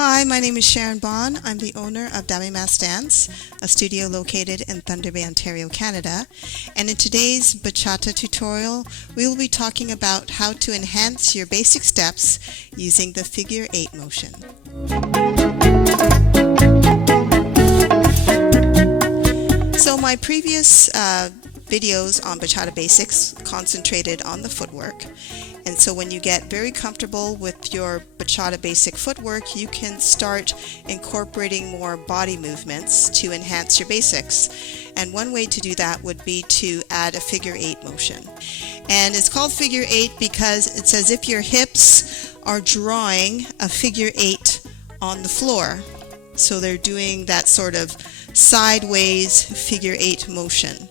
Hi, my name is Sharon. I'm the owner of Dami Mass Dance, a studio located in Thunder Bay, Ontario, Canada. And in today's Bachata tutorial, we will be talking about how to enhance your basic steps using the figure 8 motion. So my previous videos on Bachata Basics concentrated on the footwork. And so when you get very comfortable with your Bachata Basic footwork, you can start incorporating more body movements to enhance your basics. And one way to do that would be to add a figure 8 motion. And it's called figure 8 because it's as if your hips are drawing a figure 8 on the floor. So they're doing that sort of sideways figure 8 motion.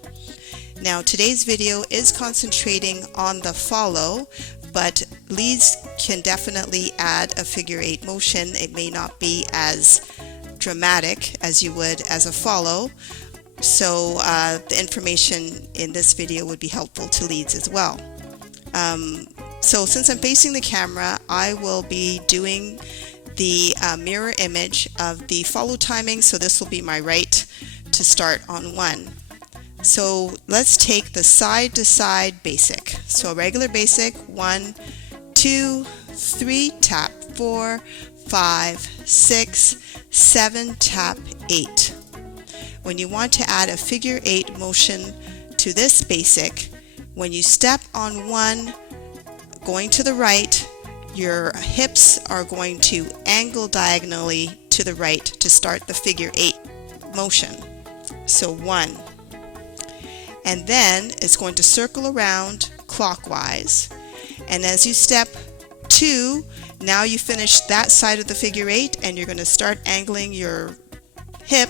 Now today's video is concentrating on the follow, but leads can definitely add a figure 8 motion. It may not be as dramatic as you would as a follow, so the information in this video would be helpful to leads as well. So since I'm facing the camera, I will be doing the mirror image of the follow timing, so this will be my right to start on 1. So let's take the side to side basic. So a regular basic, 1, 2, 3, tap, 4, 5, 6, 7, tap, 8. When you want to add a figure 8 motion to this basic, when you step on 1, going to the right, your hips are going to angle diagonally to the right to start the figure 8 motion. So 1. And then it's going to circle around clockwise. And as you step 2, now you finish that side of the figure 8 and you're going to start angling your hip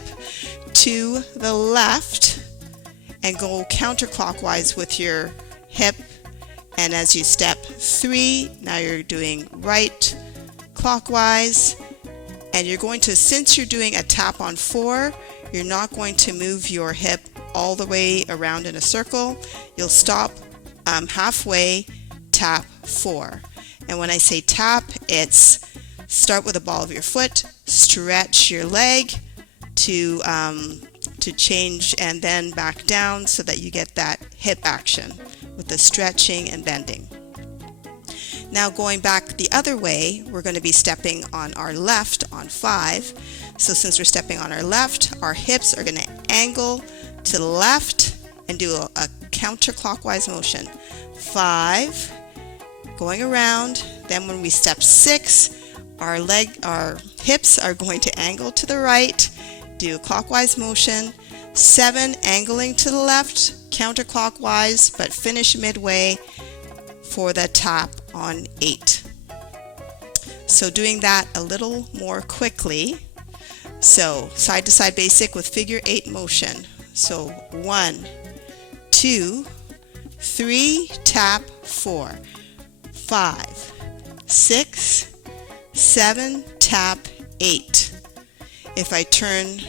to the left and go counterclockwise with your hip. And as you step 3, now you're doing right clockwise. And you're going to, since you're doing a tap on 4, you're not going to move your hip all the way around in a circle. You'll stop halfway, tap 4. And when I say tap, it's start with the ball of your foot, stretch your leg to change, and then back down so that you get that hip action with the stretching and bending. Now going back the other way, we're going to be stepping on our left on 5. So since we're stepping on our left, our hips are going to angle to the left and do a counterclockwise motion. 5, going around. Then when we step 6, our hips are going to angle to the right, do a clockwise motion. 7, angling to the left, counterclockwise, but finish midway for the tap on 8. So doing that a little more quickly. So side to side basic with figure 8 motion. So 1, 2, 3, tap, 4, 5, 6, 7, tap, 8. If I turn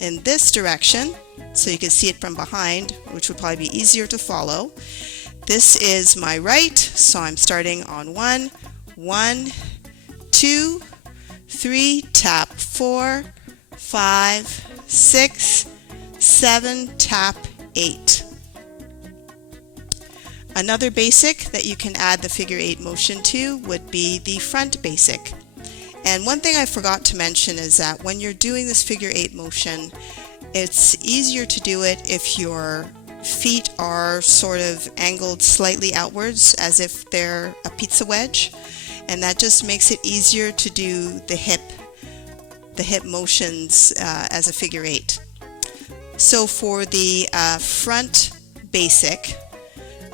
in this direction, so you can see it from behind, which would probably be easier to follow. This is my right, so I'm starting on 1, 1, 2, 3, tap, 4, 5, 6, 7, tap, 8. Another basic that you can add the figure 8 motion to would be the front basic. And one thing I forgot to mention is that when you're doing this figure 8 motion, it's easier to do it if your feet are sort of angled slightly outwards as if they're a pizza wedge, and that just makes it easier to do the hip motions as a figure 8. So for the front basic,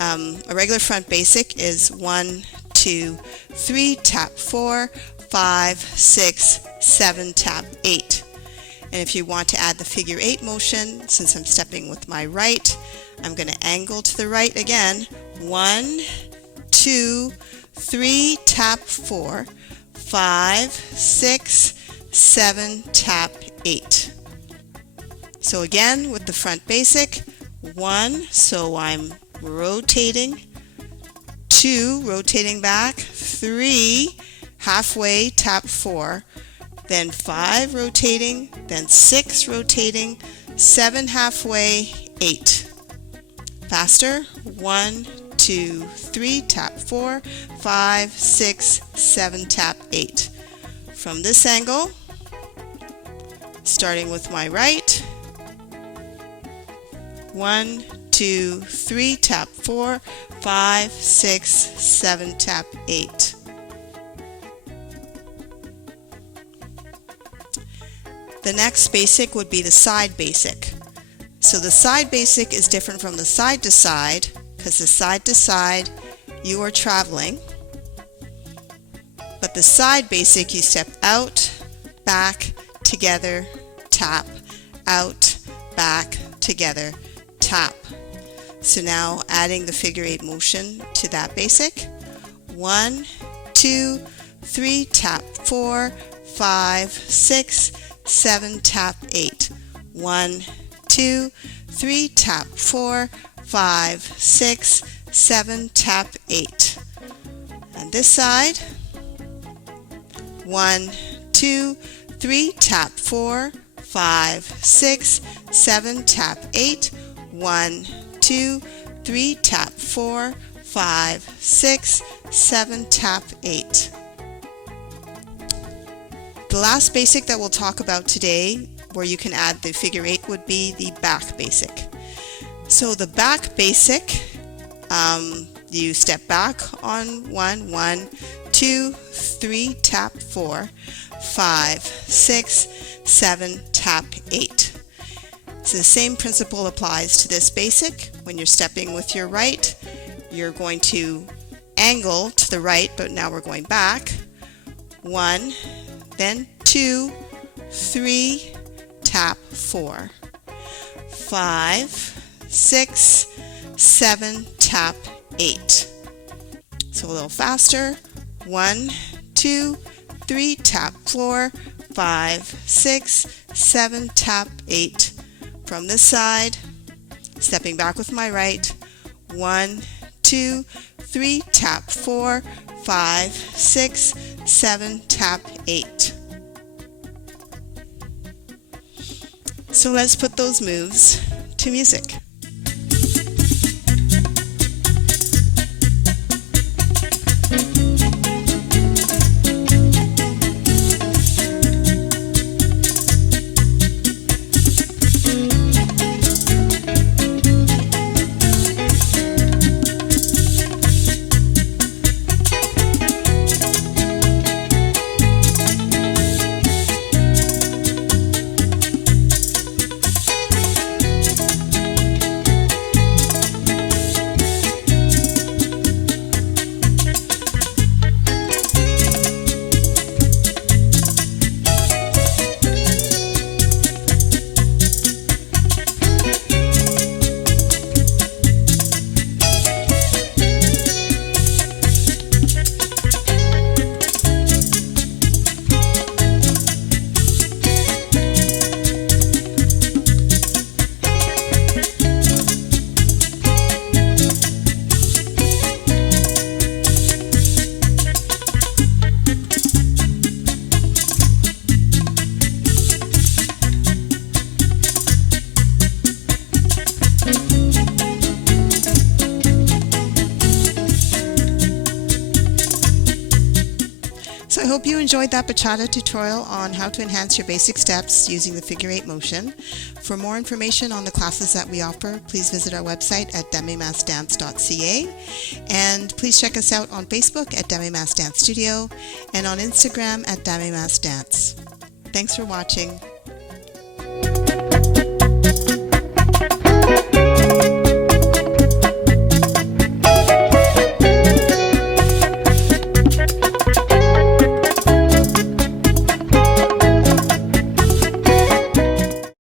a regular front basic is 1, 2, 3, tap, 4, 5, 6, 7, tap, 8. And if you want to add the figure 8 motion, since I'm stepping with my right, I'm going to angle to the right again. 1, 2, 3, tap, 4, 5, 6, 7, tap, 8. So again, with the front basic, 1, so I'm rotating, 2, rotating back, 3, halfway, tap 4, then 5 rotating, then 6 rotating, 7 halfway, 8. Faster. 1, 2, 3, tap 4, 5, 6, 7, tap 8. From this angle, starting with my right, 1, 2, 3, tap 4, 5, 6, 7, tap 8. The next basic would be the side basic. So the side basic is different from the side to side, because the side to side you are traveling, but the side basic you step out, back, together, tap, out, back, together, tap. So now adding the figure 8 motion to that basic. 1, 2, 3, tap 4, 5, 6, 7, tap 8. 1, 2, 3, tap 4, 5, 6, 7, tap 8. And this side, 1, 2, 3, tap 4, 5, 6, 7, tap 8. 1, 2, 3, tap 4, 5, 6, 7, tap 8. The last basic that we'll talk about today, where you can add the figure 8, would be the back basic. So the back basic, you step back on 1, 1, 2, 3, tap 4, 5, 6, 7, tap 8. So the same principle applies to this basic. When you're stepping with your right, you're going to angle to the right, but now we're going back. 1, then 2, 3, tap 4, 5, 6, 7, tap 8. So a little faster. 1, 2, 3, tap 4, 5, 6, 7, tap 8. From this side, stepping back with my right. 1, 2, 3, tap 4, 5, 6, 7, tap 8. So let's put those moves to music. So I hope you enjoyed that bachata tutorial on how to enhance your basic steps using the figure 8 motion. For more information on the classes that we offer, please visit our website at demimasdance.ca, and please check us out on Facebook at Demimas Dance Studio and on Instagram at Demimas Dance. Thanks for watching.